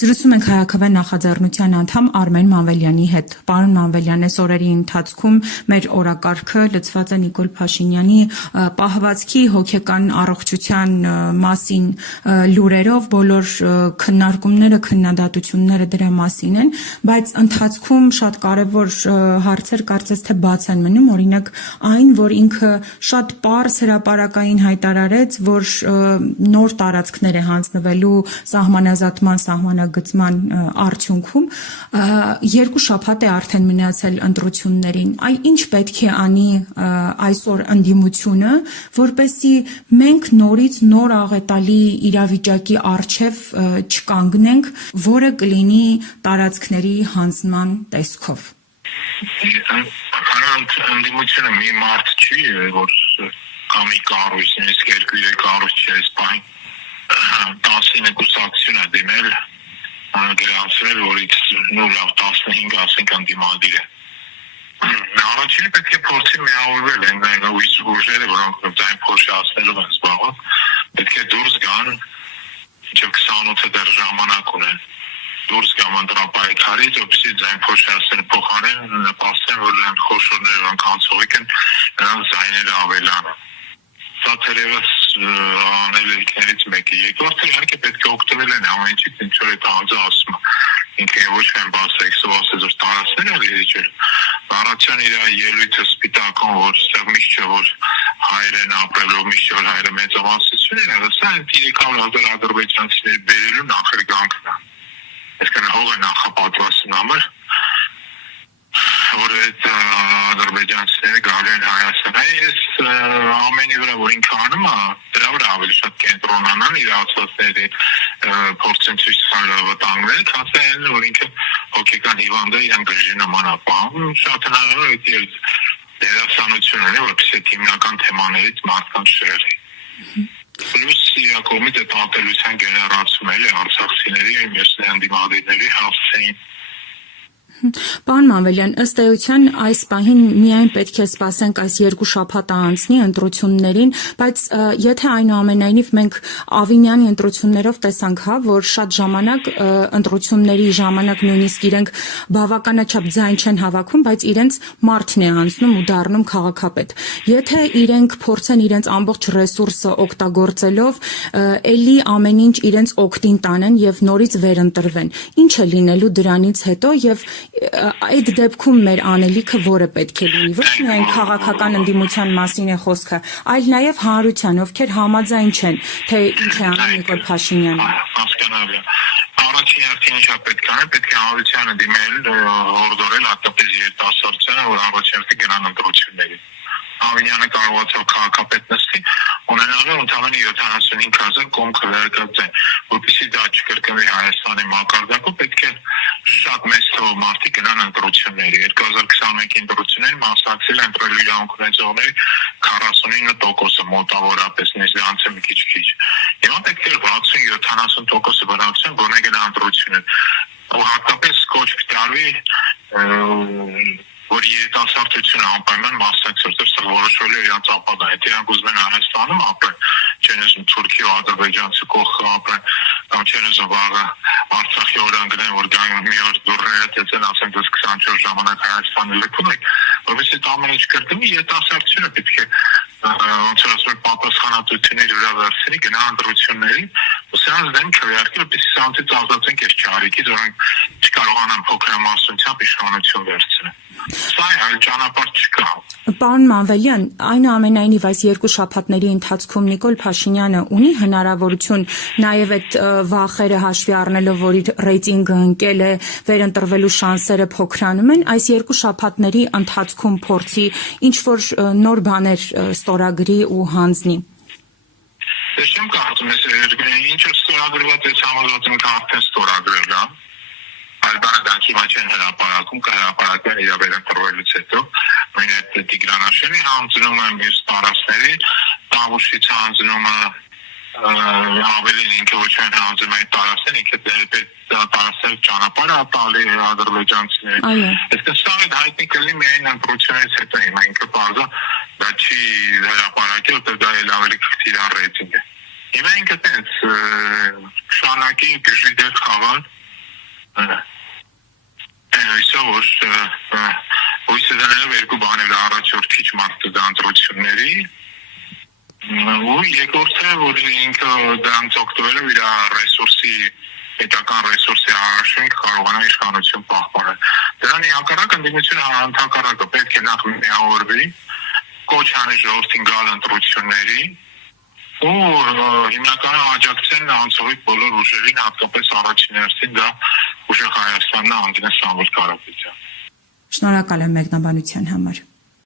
Զրուցում ենք Հայաքվե նախաձեռնության անդամ Արմեն Մանվելյանի հետ։ Պարոն Մանվելյան, այս օրերի ընթացքում մեր օրակարգը լցված է Նիկոլ Փաշինյանի պահվածքի հոգեկան առողջության մասին լուրերով, բոլոր քննարկումները, քննադատությունները դրա մասին են, բայց ընթացքում շատ կարևոր հարցեր կարծես թե բաց են մնում, օրինակ այն, որ ինքը շատ պարզ հրապարակային հայտարարեց, որ նոր տարածքներ է հանձնվելու սահմանազատման գծման արդյունքում 2 շաբաթ է արդեն մնացել ընտրություններին։ Ինչ պետք է անի այսօր ընդդիմությունը, որպեսզի մենք նոր աղետալի իրավիճակի առջև չկանգնենք, որը կլինի տարածքների հանձնման տեսքով։ Ընդդիմությունը մի մարդ չի, որ կամ մի կառույց, նույնիսկ 2-3 կառույց չի այս բան 19 կուսակցություն է դիմել գրանցվել, որից լավ 15 ասենք ընդդիմադիր է։ Առաջինը պետք է փորձի միավորվել են ուժերը, որոնք ձայն փոշիացնելով են զբաղվում, պետք է դուրս գան, մինչև 28-ը դեռ ժամանակ ունեն, դուրս գան ընտրապայքարից, որպեսզի ձայն փոշիացնելը փոխարեն նպաստեն, որ նրանք խոշորները անցողիկ են, նրանց ձայները ավելան։ Սա թերևս անելիքներից մեկը։ Երկրորդը իհարկե պետք է օգտվել են ամեն ինչից, ինչ որ այդ անձը ասում է։ Ինքը ոչ միայն բացեքսով ասել, որ տարածքներ է լիճել, առաքյան իր ելույթը սպիտակում, որ ստեղ միշտ չէ, որ հայերեն ապրելով միշտ չէ, որ հայերը մեծամասնություն են, սա 300,000 ադրբեջանցիների բերելու նախերգանքն է։ Այսինքն հողը նախապատրաստման համար, որ այդ ադրբեջանցիները գալու են Հայաստան։ Ես ամենի վրա, որ ինքը անում է, դրա վրա ավելի շատ կենտրոնանան իրացվածքների փորձեն ցույց տալ վտանգները, քան այն, որ ինքը հոգեկան հիվանդ է, իրան գժի նման ապահովում, շատ հնարավոր է այդ դերասանություն ունի, որպեսզի այդ հիմնական թեմաներից մարդկանց շեղի։ Պլյուս իր կողմից այդ ատելության գեներացում էլի արցախցիների, մյուս ընդդիմադիրների հասցեին։ Պարոն Մանվելյան, ըստ էության այս պահին միայն պետք է սպասենք այս 2 շաբաթը անցնի ընտրություններին, բայց եթե այնուամենայնիվ մենք Ավինյանի ընտրություններով տեսանք, որ շատ ժամանակ ընտրությունների ժամանակ նույնիսկ իրենք բավականաչափ ձայն չեն հավաքում, բայց իրենց մարդն է անցնում ու դառնում քաղաքապետ։ Եթե իրենք փորձեն իրենց ամբողջ ռեսուրսը օգտագործելով էլի ամեն ինչ իրենց օգտին տանեն եւ նորից վերընտրվեն, ինչ է լինելու դրանից հետո եւ այդ դեպքում մեր անելիքը որը պետք է լինի, ոչ միայն քաղաքական ընդդիմության մասին է խոսքը, այլ նաև հանրության, ովքեր համաձայն չեն, թե ինչ է անում Նիկոլ Փաշինյանը։ Հասկանալի է։ Առաջին հերթին ինչա պետք է անել, պետք է հանրությանը դիմել, հորդորել հատկապես երիտասարդությանը, որ առաջին հերթին գնան ընտրությունների։ Ավինյանը կարողացավ քաղաքապետ նստի, ունենալու ընդամենը 75,000 կողմ քվեարկած են, որպեսզի դա չկրկնվի Հայաստանի մակարդակում, պետք է շատ մեծ թվով մարդիկ գնան ընտրությունների։ 2021 ընտրություններին մասնակցել են ընտրելու իրավունք ունեցողների 49%-ը մոտավորապես, նույնիսկ մի քիչ։ Հիմա պետք է 60-70%-ը բնակչության գոնե գնա ընտրություններ։ Ու հատկապես կոչ կտարվի որ երիտասարդությունը անպայման մասնակցել որոշել է իրենց ապագան։ Եթե իրանք ուզում են Հայաստանում ապրեն, չեն ուզում Թուրքիա ու ադրբեջանցի կողքը ապրեն, կամ չեն ուզում վաղը Արցախի օրան գնեն, որ գան մի օր դուրները տեցեն, ասեն դες 24 ժամանակ Հայաստանը լքում եք, որովհետեւ դա ամեն ինչ կրկնի, երիտասարդությունը պետք է ոնց ասում պատասխանատվությունների վրա վերցնի, գնա ընտրությունների, ու սրանց դեմ քվեարկել, որպեսզի սրանցից ազատվենք այս ճարիքից, որոնք չկարողանան փոքրամասնությամբ իշխանություն վերցնել։ Սա այլ ճանապարհ չկա։ Պարոն Մանվելյան, այնուամենայնիվ այս 2 շաբաթների ընթացքում Նիկոլ Փաշինյանը ունի հնարավորություն նաև այդ վախերը հաշվի առնելով, որ իր ռեյտինգը ընկել է, վերընտրվելու շանսերը փոքրանում են, այս 2 շաբաթների ընթացքում փորձի ինչ որ նոր բաներ ստորագրի ու հանձնի։ Ես չեմ կարծում, ինչ ստորագրված է համոզված եմ արդեն ստորագրել, հա։ Այլբանը դա հիմա չեն հրապարակում, կհրապարակվեն իր վերընտրվելուց հետո, նույն այդ Տիգրան հանձնում են մյուս տարածքների, Տավուշից հանձնում է ավելին ինքը ոչ միայն հանձնում է տարածքներ, ինքը տարածքներ ճանապարհ է տալի ադրբեջանցիներին։ Այսինքն սա հայտնի կլինի միայն ընտրությունից հետո, հիմա ինքը բարձր դա չի հրապարակել, որտեղ դա էլ ավելի կրտիր ռեյտինգ է։ Հիմա ինքը տենց շանակի գժի դեր խավալ Այսօր հույսը դնելով երկու բաներ առաջորդ քիչ մարդ դա ընտրությունների ու երկրորդը որ ինքը դրանց օգտվելով իր ռեսուրսի պետական ռեսուրսի արժեք կարողանա իշխանություն պահպանել դրանի հակառակ ընդդիմությունը հանդակարակը պետք է նախ միավորվի կոչ անի ժողովրդին գալ ընտրությունների ու հիմնականում աջակցեն անցողիկ բոլոր ուժերին հատկապես առաջին հերթին դա ուժեղ Հայաստանն է Անդրեաս Սամվել Կարապետյան Շնորհակալ եմ մեկնաբանության համար